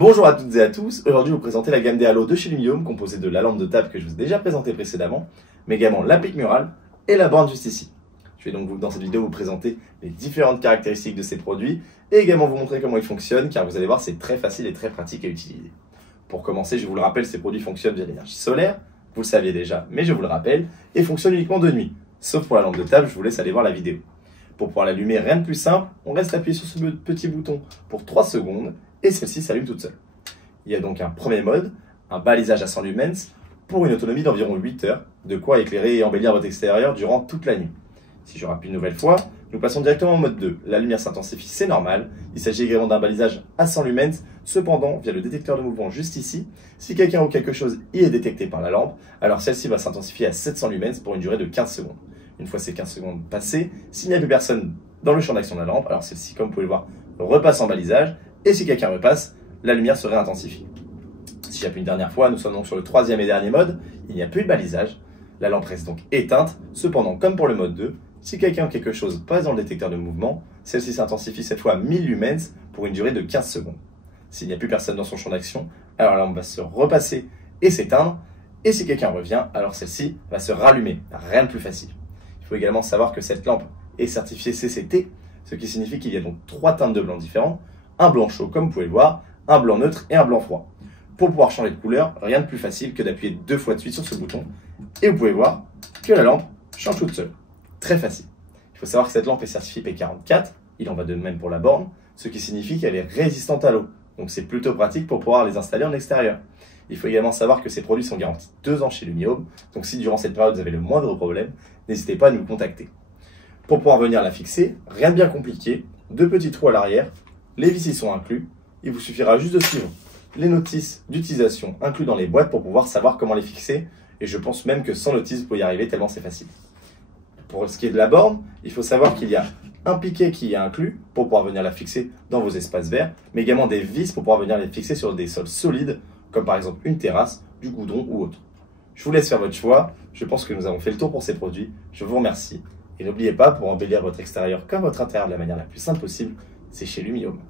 Bonjour à toutes et à tous, aujourd'hui je vais vous présenter la gamme des halos de chez Lumiome, composée de la lampe de table que je vous ai déjà présentée précédemment, mais également l'applique murale et la borne juste ici. Je vais donc dans cette vidéo vous présenter les différentes caractéristiques de ces produits et également vous montrer comment ils fonctionnent, car vous allez voir c'est très facile et très pratique à utiliser. Pour commencer, je vous le rappelle, ces produits fonctionnent via l'énergie solaire, vous le saviez déjà, mais je vous le rappelle, et fonctionnent uniquement de nuit. Sauf pour la lampe de table, je vous laisse aller voir la vidéo. Pour pouvoir l'allumer, rien de plus simple, on reste appuyé sur ce petit bouton pour 3 secondes et celle-ci s'allume toute seule. Il y a donc un premier mode, un balisage à 100 lumens pour une autonomie d'environ 8 heures, de quoi éclairer et embellir votre extérieur durant toute la nuit. Si je rappuie une nouvelle fois, nous passons directement au mode 2. La lumière s'intensifie, c'est normal. Il s'agit également d'un balisage à 100 lumens. Cependant, via le détecteur de mouvement juste ici, si quelqu'un ou quelque chose y est détecté par la lampe, alors celle-ci va s'intensifier à 700 lumens pour une durée de 15 secondes. Une fois ces 15 secondes passées, s'il n'y a plus personne dans le champ d'action de la lampe, alors celle-ci, comme vous pouvez le voir, repasse en balisage. Et si quelqu'un repasse, la lumière se réintensifie. Si j'appuie une dernière fois, nous sommes donc sur le troisième et dernier mode. Il n'y a plus de balisage. La lampe reste donc éteinte. Cependant, comme pour le mode 2, si quelqu'un ou quelque chose passe dans le détecteur de mouvement, celle-ci s'intensifie cette fois à 1000 lumens pour une durée de 15 secondes. S'il n'y a plus personne dans son champ d'action, alors la lampe va se repasser et s'éteindre. Et si quelqu'un revient, alors celle-ci va se rallumer. Rien de plus facile. Il faut également savoir que cette lampe est certifiée CCT, ce qui signifie qu'il y a donc 3 teintes de blanc différents, un blanc chaud comme vous pouvez le voir, un blanc neutre et un blanc froid. Pour pouvoir changer de couleur, rien de plus facile que d'appuyer 2 fois de suite sur ce bouton et vous pouvez voir que la lampe change toute seule. Très facile. Il faut savoir que cette lampe est certifiée P44, il en va de même pour la borne, ce qui signifie qu'elle est résistante à l'eau. Donc c'est plutôt pratique pour pouvoir les installer en extérieur. Il faut également savoir que ces produits sont garantis 2 ans chez Lumiome, donc si durant cette période vous avez le moindre problème, n'hésitez pas à nous contacter. Pour pouvoir venir la fixer, rien de bien compliqué, 2 petits trous à l'arrière, les vis y sont inclus, il vous suffira juste de suivre les notices d'utilisation inclus dans les boîtes pour pouvoir savoir comment les fixer, et je pense même que sans notice vous pouvez y arriver tellement c'est facile. Pour ce qui est de la borne, il faut savoir qu'il y a un piquet qui est inclus pour pouvoir venir la fixer dans vos espaces verts, mais également des vis pour pouvoir venir les fixer sur des sols solides, comme par exemple une terrasse, du goudron ou autre. Je vous laisse faire votre choix, je pense que nous avons fait le tour pour ces produits, je vous remercie, et n'oubliez pas, pour embellir votre extérieur comme votre intérieur de la manière la plus simple possible, c'est chez Lumiome.